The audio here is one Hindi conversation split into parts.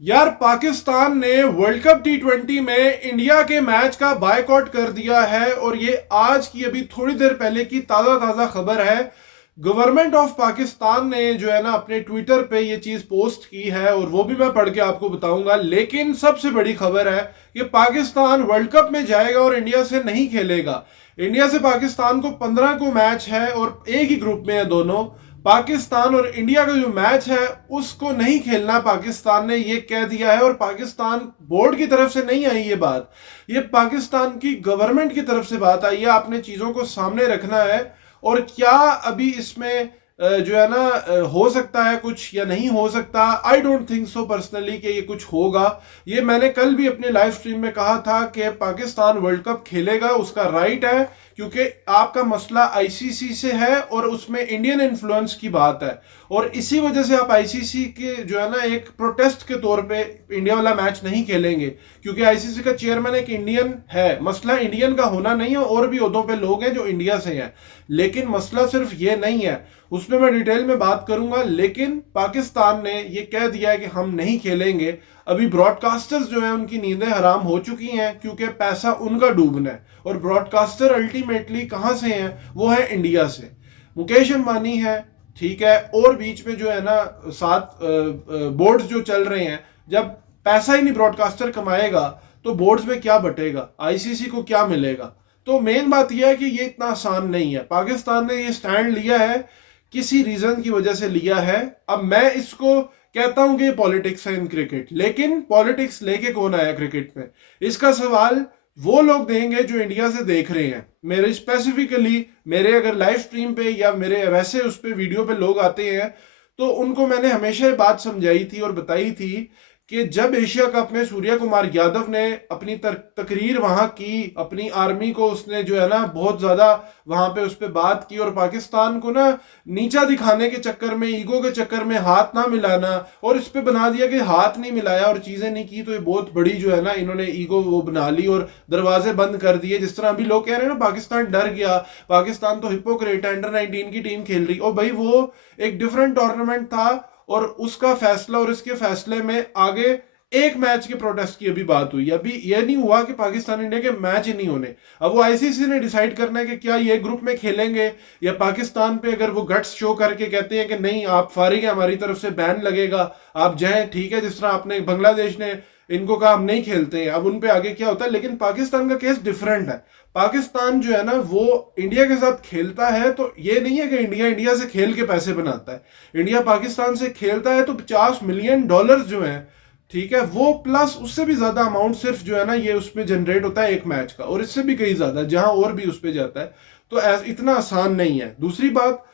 यार पाकिस्तान ने वर्ल्ड कप टी20 में इंडिया के मैच का बायकॉट कर दिया है और ये आज की अभी थोड़ी देर पहले की ताज़ा ताज़ा खबर है। गवर्नमेंट ऑफ पाकिस्तान ने जो है ना अपने ट्विटर पे ये चीज़ पोस्ट की है और वो भी मैं पढ़ के आपको बताऊंगा। लेकिन सबसे बड़ी खबर है कि पाकिस्तान वर्ल्ड कप में जाएगा और इंडिया से नहीं खेलेगा। इंडिया से पाकिस्तान को 15 को मैच है और एक ही ग्रुप में है दोनों। पाकिस्तान और इंडिया का जो मैच है उसको नहीं खेलना पाकिस्तान ने ये कह दिया है। और पाकिस्तान बोर्ड की तरफ से नहीं आई ये बात, ये पाकिस्तान की गवर्नमेंट की तरफ से बात आई है। आपने चीजों को सामने रखना है। और क्या अभी इसमें जो है ना हो सकता है कुछ या नहीं हो सकता, I don't think so personally कि ये कुछ होगा। ये मैंने कल भी अपने लाइव स्ट्रीम में कहा था कि पाकिस्तान वर्ल्ड कप खेलेगा, उसका राइट है, क्योंकि आपका मसला आईसीसी से है और उसमें इंडियन इन्फ्लुएंस की बात है। और इसी वजह से आप आईसीसी के जो है ना एक प्रोटेस्ट के तौर पे इंडिया वाला मैच नहीं खेलेंगे, क्योंकि आईसीसी का चेयरमैन एक इंडियन है। मसला इंडियन का होना नहीं है, और भी ओहदों पे लोग हैं जो इंडिया से हैं। लेकिन मसला सिर्फ ये नहीं है, उसमें मैं डिटेल में बात करूंगा। लेकिन पाकिस्तान ने ये कह दिया है कि हम नहीं खेलेंगे। अभी ब्रॉडकास्टर्स जो है उनकी नींदें हराम हो चुकी हैं, क्योंकि पैसा उनका डूबना है। और ब्रॉडकास्टर अल्टीमेटली कहां से हैं? वो है इंडिया से। मुकेश अंबानी है, ठीक है, और बीच में जो है ना सात बोर्ड्स जो चल रहे हैं। जब पैसा ही नहीं ब्रॉडकास्टर कमाएगा तो बोर्ड्स में क्या बटेगा, आईसीसी को क्या मिलेगा? तो मेन बात यह है कि ये इतना आसान नहीं है। पाकिस्तान ने ये स्टैंड लिया है, किसी रीजन की वजह से लिया है। अब मैं इसको कहता हूं कि पॉलिटिक्स है इन क्रिकेट, लेकिन पॉलिटिक्स लेके कौन आया क्रिकेट में? इसका सवाल वो लोग देंगे जो इंडिया से देख रहे हैं। मेरे स्पेसिफिकली मेरे अगर लाइव स्ट्रीम पे या मेरे वैसे उस पे वीडियो पे लोग आते हैं, तो उनको मैंने हमेशा ये बात समझाई थी और बताई थी कि जब एशिया कप में सूर्या कुमार यादव ने अपनी तकरीर वहां की, अपनी आर्मी को उसने जो है ना बहुत ज्यादा वहां पे उस पर बात की, और पाकिस्तान को ना नीचा दिखाने के चक्कर में, ईगो के चक्कर में हाथ ना मिलाना, और इस पे बना दिया कि हाथ नहीं मिलाया और चीजें नहीं की, तो ये बहुत बड़ी जो है ना इन्होंने ईगो वो बना ली और दरवाजे बंद कर दिए। जिस तरह अभी लोग कह रहे हैं ना पाकिस्तान डर गया, पाकिस्तान तो हिपोक्रेट है, अंडर 19 की टीम खेल रही। और भाई वो एक डिफरेंट टूर्नामेंट था और उसका फैसला और इसके फैसले में आगे एक मैच के प्रोटेस्ट की अभी बात हुई। अभी यह नहीं हुआ कि पाकिस्तान इंडिया के मैच ही नहीं होने। अब वो आईसीसी ने डिसाइड करना है कि क्या ये ग्रुप में खेलेंगे, या पाकिस्तान पे अगर वो गट्स शो करके कहते हैं कि नहीं आप फारिग है, हमारी तरफ से बैन लगेगा, आप जाएं, ठीक है। जिस तरह आपने बांग्लादेश ने इनको कहा हम नहीं खेलते हैं, अब उन पे आगे क्या होता है। लेकिन पाकिस्तान का केस डिफरेंट है। पाकिस्तान जो है ना वो इंडिया के साथ खेलता है, तो ये नहीं है कि इंडिया इंडिया से खेल के पैसे बनाता है। इंडिया पाकिस्तान से खेलता है तो $50 मिलियन जो है, ठीक है, वो प्लस उससे भी ज्यादा अमाउंट सिर्फ जो है ना ये उसमें जनरेट होता है एक मैच का, और इससे भी कहीं ज्यादा जहां और भी उस पर जाता है। तो इतना आसान नहीं है। दूसरी बात,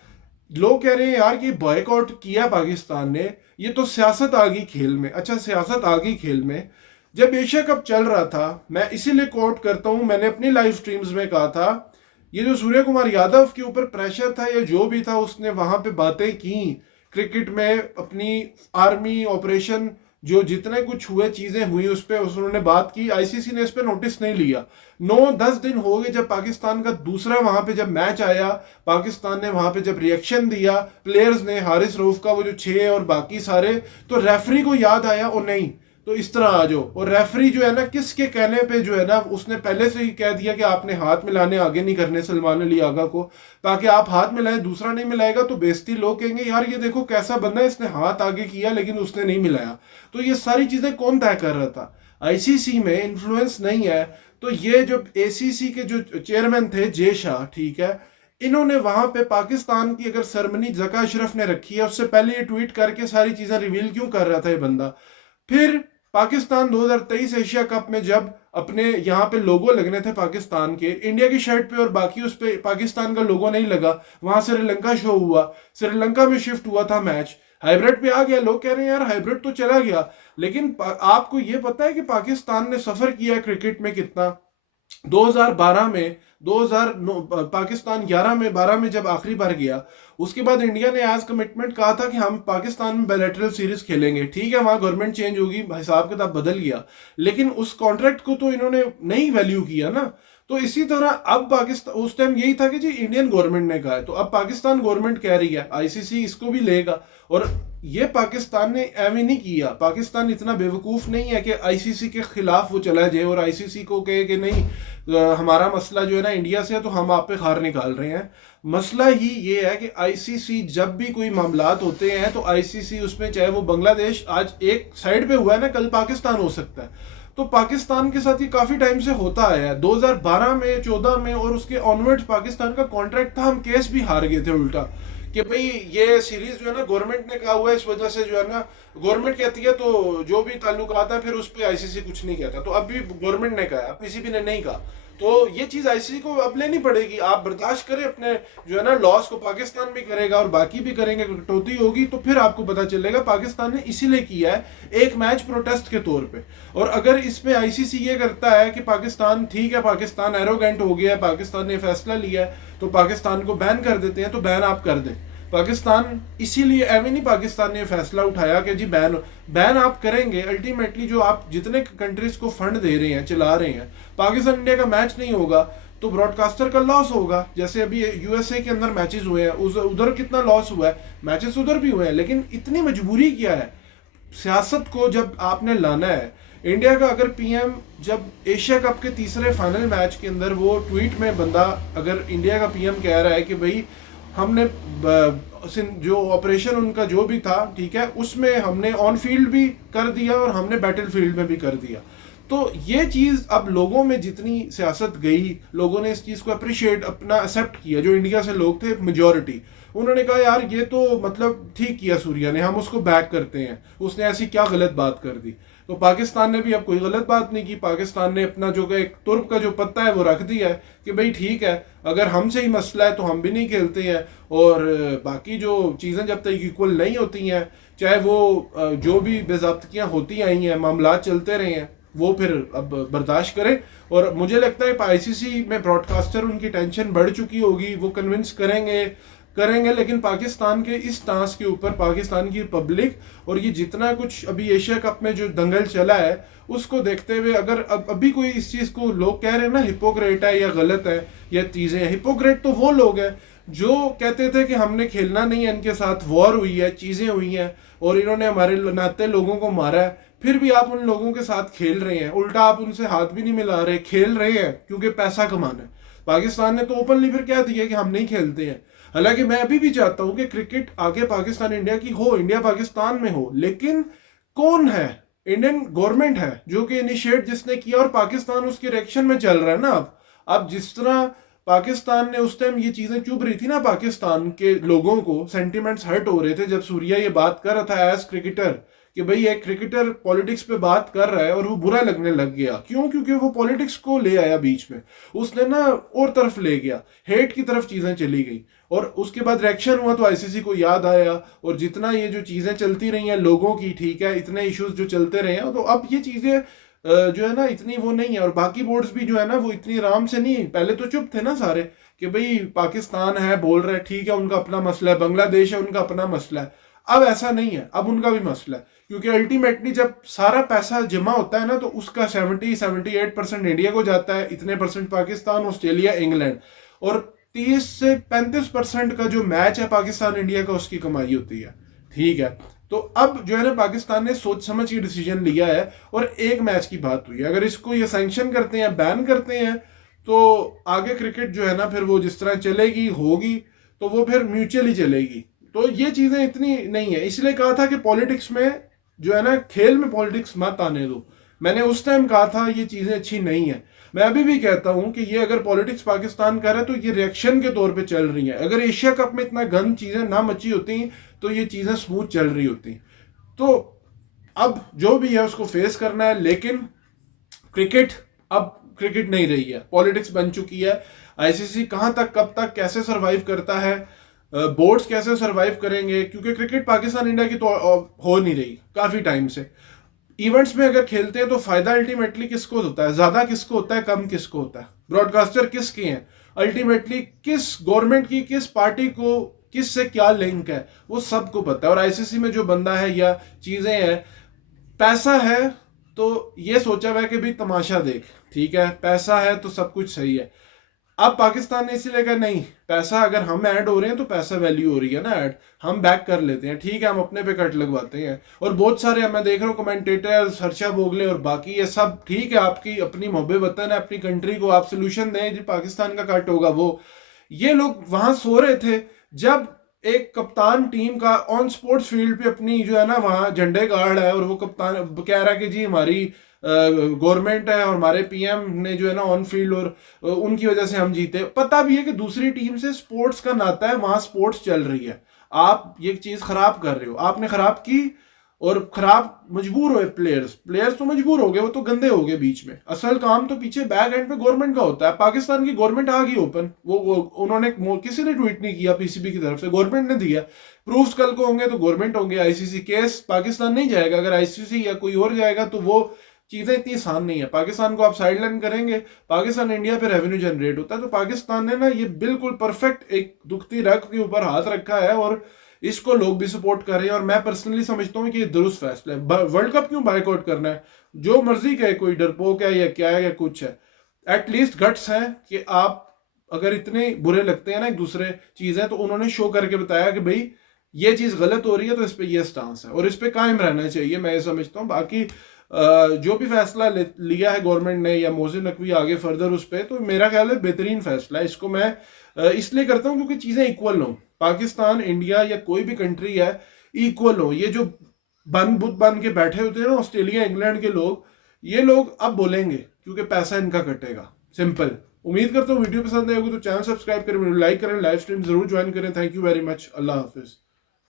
लोग कह रहे हैं यार कि बॉयकॉट किया पाकिस्तान ने, ये तो सियासत आ गई खेल में। अच्छा, सियासत आ गई खेल में। जब एशिया कप चल रहा था, मैं इसीलिए कोट करता हूं, मैंने अपनी लाइव स्ट्रीम्स में कहा था, ये जो सूर्य कुमार यादव के ऊपर प्रेशर था या जो भी था, उसने वहां पे बातें की क्रिकेट में, अपनी आर्मी ऑपरेशन जो जितने कुछ हुए चीजें हुई उस पर उन्होंने बात की। आईसीसी ने इस पर नोटिस नहीं लिया। 9-10 दिन हो गए जब पाकिस्तान का दूसरा वहां पे जब मैच आया, पाकिस्तान ने वहां पे जब रिएक्शन दिया प्लेयर्स ने, हारिस रऊफ का वो जो 6 और बाकी सारे, तो रेफरी को याद आया ओ नहीं तो इस तरह आ जाओ। और रेफरी जो है ना किसके कहने पे जो है ना उसने पहले से ही कह दिया कि आपने हाथ मिलाने आगे नहीं करने सलमान अली आगा को, ताकि आप हाथ मिलाएं, दूसरा नहीं मिलाएगा तो बेइज्जती, लोग कहेंगे यार ये देखो कैसा बंदा है, इसने हाथ आगे किया लेकिन उसने नहीं मिलाया। तो ये सारी चीजें कौन तय कर रहा था? आईसीसी में इन्फ्लुएंस नहीं है। तो ये जो एसीसी के जो चेयरमैन थे जे शाह, ठीक है, इन्होंने वहां पे पाकिस्तान की अगर सरमनी जका अशरफ ने रखी है, उससे पहले ये ट्वीट करके सारी चीजें रिवील क्यों कर रहा था ये बंदा? फिर पाकिस्तान 2023 एशिया कप में जब अपने यहाँ पे लोगो लगने थे पाकिस्तान के, इंडिया की शर्ट पे और बाकी उस पे पाकिस्तान का लोगो नहीं लगा, वहां श्रीलंका शो हुआ, श्रीलंका में शिफ्ट हुआ था मैच, हाइब्रिड पे आ गया। लोग कह रहे हैं यार हाइब्रिड तो चला गया, लेकिन आपको ये पता है कि पाकिस्तान ने सफर किया है क्रिकेट में कितना? 2012 में, 2009 पाकिस्तान 11 में 12 में जब आखिरी बार गया, उसके बाद इंडिया ने एज कमिटमेंट कहा था कि हम पाकिस्तान में बायलैटरल सीरीज खेलेंगे। ठीक है, वहां गवर्नमेंट चेंज होगी, हिसाब किताब बदल गया, लेकिन उस कॉन्ट्रैक्ट को तो इन्होंने नहीं वैल्यू किया ना। तो इसी तरह अब पाकिस्तान, उस टाइम यही था कि जी इंडियन गवर्नमेंट ने कहा है, तो अब पाकिस्तान गवर्नमेंट कह रही है आईसीसी इसको भी लेगा। और ये पाकिस्तान ने एवं नहीं किया। पाकिस्तान इतना बेवकूफ़ नहीं है कि आईसीसी के खिलाफ वो चला जाए और आईसीसी को कहे कि नहीं हमारा मसला जो है ना इंडिया से है तो हम आप पे खार निकाल रहे हैं। मसला ही ये है कि आईसीसी जब भी कोई मामलात होते हैं तो आईसीसी उसमें, चाहे वो बांग्लादेश आज एक साइड पे हुआ है ना, कल पाकिस्तान हो सकता है। तो पाकिस्तान के साथ ये काफी टाइम से होता आया है, 2012 में, 14 में और उसके ऑनवर्ड्स पाकिस्तान का कॉन्ट्रैक्ट था, हम केस भी हार गए थे उल्टा कि भाई ये सीरीज जो है ना गवर्नमेंट ने कहा हुआ है, इस वजह से जो है ना गवर्नमेंट कहती है तो जो भी ताल्लुकात है फिर उस पर आईसीसी कुछ नहीं कहता। तो अब भी गवर्नमेंट ने कहा, पीसीबी ने नहीं कहा, तो ये चीज आईसीसी को अब लेनी पड़ेगी। आप बर्दाश्त करें अपने जो है ना लॉस को, पाकिस्तान भी करेगा और बाकी भी करेंगे, कटौती होगी तो फिर आपको पता चलेगा पाकिस्तान ने इसीलिए किया है एक मैच प्रोटेस्ट के तौर पे। और अगर इसमें आईसीसी ये करता है कि पाकिस्तान ठीक है, पाकिस्तान एरोगेंट हो गया है, पाकिस्तान ने फैसला लिया है तो पाकिस्तान को बैन कर देते हैं, तो बैन आप कर दें। पाकिस्तान इसीलिए एवं नहीं पाकिस्तान ने फैसला उठाया कि जी बैन आप करेंगे। अल्टीमेटली जो आप जितने कंट्रीज को फंड दे रहे हैं, चला रहे हैं, पाकिस्तान इंडिया का मैच नहीं होगा तो ब्रॉडकास्टर का लॉस होगा। जैसे अभी यूएसए के अंदर मैचेस हुए हैं, उधर कितना लॉस हुआ है, मैचेस उधर भी हुए हैं, लेकिन इतनी मजबूरी क्या है। सियासत को जब आपने लाना है, इंडिया का अगर पीएम जब एशिया कप के तीसरे फाइनल मैच के अंदर वो ट्वीट में बंदा, अगर इंडिया का पीएम कह रहा है कि भाई हमने जो ऑपरेशन उनका जो भी था ठीक है, उसमें हमने ऑन फील्ड भी कर दिया और हमने बैटल फील्ड में भी कर दिया, तो ये चीज अब लोगों में जितनी सियासत गई, लोगों ने इस चीज को अप्रिशिएट अपना एक्सेप्ट किया। जो इंडिया से लोग थे मेजोरिटी, उन्होंने कहा यार ये तो मतलब ठीक किया सूर्या ने, हम उसको बैक करते हैं, उसने ऐसी क्या गलत बात कर दी। तो पाकिस्तान ने भी अब कोई गलत बात नहीं की, पाकिस्तान ने अपना जो एक तुर्क का जो पत्ता है वो रख दिया है कि भाई ठीक है, अगर हमसे ही मसला है तो हम भी नहीं खेलते हैं, और बाकी जो चीज़ें जब तक इक्वल नहीं होती हैं, चाहे वो जो भी बेज़ाब्तियाँ होती आई हैं, मामला चलते रहे हैं, वो फिर अब बर्दाश्त करें। और मुझे लगता है आईसीसी में ब्रॉडकास्टर उनकी टेंशन बढ़ चुकी होगी, वो कन्विंस करेंगे, लेकिन पाकिस्तान के इस टास्क के ऊपर पाकिस्तान की पब्लिक और ये जितना कुछ अभी एशिया कप में जो दंगल चला है उसको देखते हुए, अगर अभी कोई इस चीज को लोग कह रहे हैं ना हिपोक्रेट है या गलत है या चीजें, हिपोक्रेट तो वो लोग हैं जो कहते थे कि हमने खेलना नहीं है, इनके साथ वॉर हुई है, चीजें हुई हैं और इन्होंने हमारे नाते लोगों को मारा है, फिर भी आप उन लोगों के साथ खेल रहे हैं, उल्टा आप उनसे हाथ भी नहीं मिला रहे, खेल रहे हैं क्योंकि पैसा कमाना है। पाकिस्तान ने तो ओपनली फिर कह दिया कि हम नहीं खेलते हैं। हालांकि मैं अभी भी चाहता हूं कि क्रिकेट आगे पाकिस्तान इंडिया की हो, इंडिया पाकिस्तान में हो, लेकिन कौन है? इंडियन गवर्नमेंट है जो कि इनिशिएट जिसने किया और पाकिस्तान उसके रिएक्शन में चल रहा है ना। अब जिस तरह पाकिस्तान ने उस टाइम ये चीजें चुभ रही थी ना, पाकिस्तान के लोगों को सेंटिमेंट्स हर्ट हो रहे थे जब सूर्या ये बात कर रहा था एज क्रिकेटर कि भाई एक क्रिकेटर पॉलिटिक्स पे बात कर रहा है, और वो बुरा लगने लग गया। क्यों? क्योंकि वो पॉलिटिक्स को ले आया बीच में, उसने ना और तरफ ले गया, हेट की तरफ चीजें चली गई, और उसके बाद रिएक्शन हुआ तो आईसीसी को याद आया, और जितना ये जो चीजें चलती रही हैं लोगों की, ठीक है, इतने इश्यूज जो चलते रहे हैं, तो अब ये चीजें जो है ना इतनी वो नहीं है। और बाकी बोर्ड्स भी जो है ना वो इतनी आराम से नहीं, पहले तो चुप थे ना सारे कि भाई पाकिस्तान है बोल रहे हैं, ठीक है, उनका अपना मसला है, बांग्लादेश है उनका अपना मसला है। अब ऐसा नहीं है, अब उनका भी मसला है, क्योंकि अल्टीमेटली जब सारा पैसा जमा होता है ना तो उसका 78% इंडिया को जाता है, इतने परसेंट पाकिस्तान, ऑस्ट्रेलिया, इंग्लैंड, और 30 से 35% का जो मैच है पाकिस्तान इंडिया का उसकी कमाई होती है। ठीक है, तो अब जो है ना पाकिस्तान ने सोच समझ के डिसीजन लिया है, और एक मैच की बात हुई है, अगर इसको ये सैंक्शन करते हैं, बैन करते हैं, तो आगे क्रिकेट जो है ना फिर वो जिस तरह चलेगी होगी तो वो फिर म्यूचुअली चलेगी। तो ये चीजें इतनी नहीं है, इसलिए कहा था कि पॉलिटिक्स में जो है ना, खेल में पॉलिटिक्स मत आने दो। मैंने उस टाइम कहा था ये चीजें अच्छी नहीं है, मैं अभी भी कहता हूं कि ये अगर पॉलिटिक्स पाकिस्तान कर रहा है तो ये रिएक्शन के तौर पे चल रही है। अगर एशिया कप में इतना गंद चीजें ना मची होती तो ये चीजें स्मूथ चल रही होती। तो अब जो भी है उसको फेस करना है, लेकिन क्रिकेट अब क्रिकेट नहीं रही है, पॉलिटिक्स बन चुकी है। आईसीसी कहां तक, कब तक, कैसे सरवाइव करता है, बोर्ड्स कैसे सरवाइव करेंगे, क्योंकि क्रिकेट पाकिस्तान इंडिया की तो हो नहीं रही काफी टाइम से। इवेंट्स में अगर खेलते हैं तो फायदा अल्टीमेटली किसको होता है, ज्यादा किसको होता है, कम किसको होता है? ब्रॉडकास्टर किसके हैं? अल्टीमेटली किस गवर्नमेंट की, किस पार्टी को किस से क्या लिंक है वो सबको पता है। और आईसीसी में जो बंदा है या चीजें हैं, पैसा है तो ये सोचा हुआ है कि भाई तमाशा देख, ठीक है, पैसा है तो सब कुछ सही है। अब पाकिस्तान ने इसीलिए कहा नहीं, पैसा अगर हम ऐड हो रहे हैं तो पैसा वैल्यू हो रही है ना ऐड, हम बैक कर लेते हैं, ठीक है हम अपने पे कट लगवाते हैं। और बहुत सारे मैं देख रहा हूँ कमेंटेटर, हर्षा भोगले और बाकी ये सब, ठीक है आपकी अपनी मोहब्बत वतन है, अपनी कंट्री को आप सोल्यूशन दें, जो पाकिस्तान का कट होगा वो। ये लोग वहां सो रहे थे जब एक कप्तान टीम का ऑन स्पोर्ट्स फील्ड पे अपनी जो है ना वहां झंडे गाड़ रहा है, और वो कप्तान कह रहा है कि जी हमारी गवर्नमेंट है और हमारे पीएम ने जो है ना ऑन फील्ड, और उनकी वजह से हम जीते। पता भी है कि दूसरी टीम से स्पोर्ट्स का नाता है, वहां स्पोर्ट्स चल रही है, आप ये चीज खराब कर रहे हो, आपने खराब की और खराब मजबूर हुए प्लेयर्स, प्लेयर्स तो मजबूर हो गए, वो तो गंदे हो गए बीच में, असल काम तो पीछे बैक एंड पे गवर्नमेंट का होता है। पाकिस्तान की गवर्नमेंट आ गई ओपन, वो उन्होंने किसी ने ट्वीट नहीं किया पीसीबी की तरफ से, गवर्नमेंट ने दिया प्रूफ्स, कल को होंगे तो गवर्नमेंट होंगे, आईसीसी केस पाकिस्तान नहीं जाएगा, अगर आईसीसी या कोई और जाएगा तो वो चीजें इतनी आसान नहीं है। पाकिस्तान को आप साइडलाइन करेंगे, पाकिस्तान इंडिया पे रेवेन्यू जनरेट होता है, तो पाकिस्तान ने ना ये बिल्कुल परफेक्ट एक दुखती रग के ऊपर हाथ रखा है, और इसको लोग भी सपोर्ट कर रहे हैं, और मैं पर्सनली समझता हूँ कि ये दुरुस्त फैसला है। वर्ल्ड कप क्यों बायकॉट करना है, जो मर्जी कहे कोई डरपोक है या क्या है या कुछ है, एटलीस्ट गट्स है कि आप अगर इतने बुरे लगते हैं ना एक दूसरे चीजें, तो उन्होंने शो करके बताया कि भाई ये चीज गलत हो रही है तो इस पे ये स्टांस है, और इस पे कायम रहना चाहिए, मैं ये समझता हूँ। बाकी जो भी फैसला लिया है गवर्नमेंट ने या मोहसिन नकवी आगे फर्दर उस पर, तो मेरा ख्याल है बेहतरीन फैसला है। इसको मैं इसलिए करता हूँ क्योंकि चीजें इक्वल हो, पाकिस्तान इंडिया या कोई भी कंट्री है इक्वल हो। ये जो बन बुत बन के बैठे होते हैं ना ऑस्ट्रेलिया इंग्लैंड के लोग, ये लोग अब बोलेंगे क्योंकि पैसा इनका कटेगा, सिंपल। उम्मीद करता हूँ वीडियो पसंद आएगी तो चैनल सब्सक्राइब करें, वीडियो लाइक करें, लाइव स्ट्रीम जरूर ज्वाइन करें। Thank you very much, Allah Hafiz.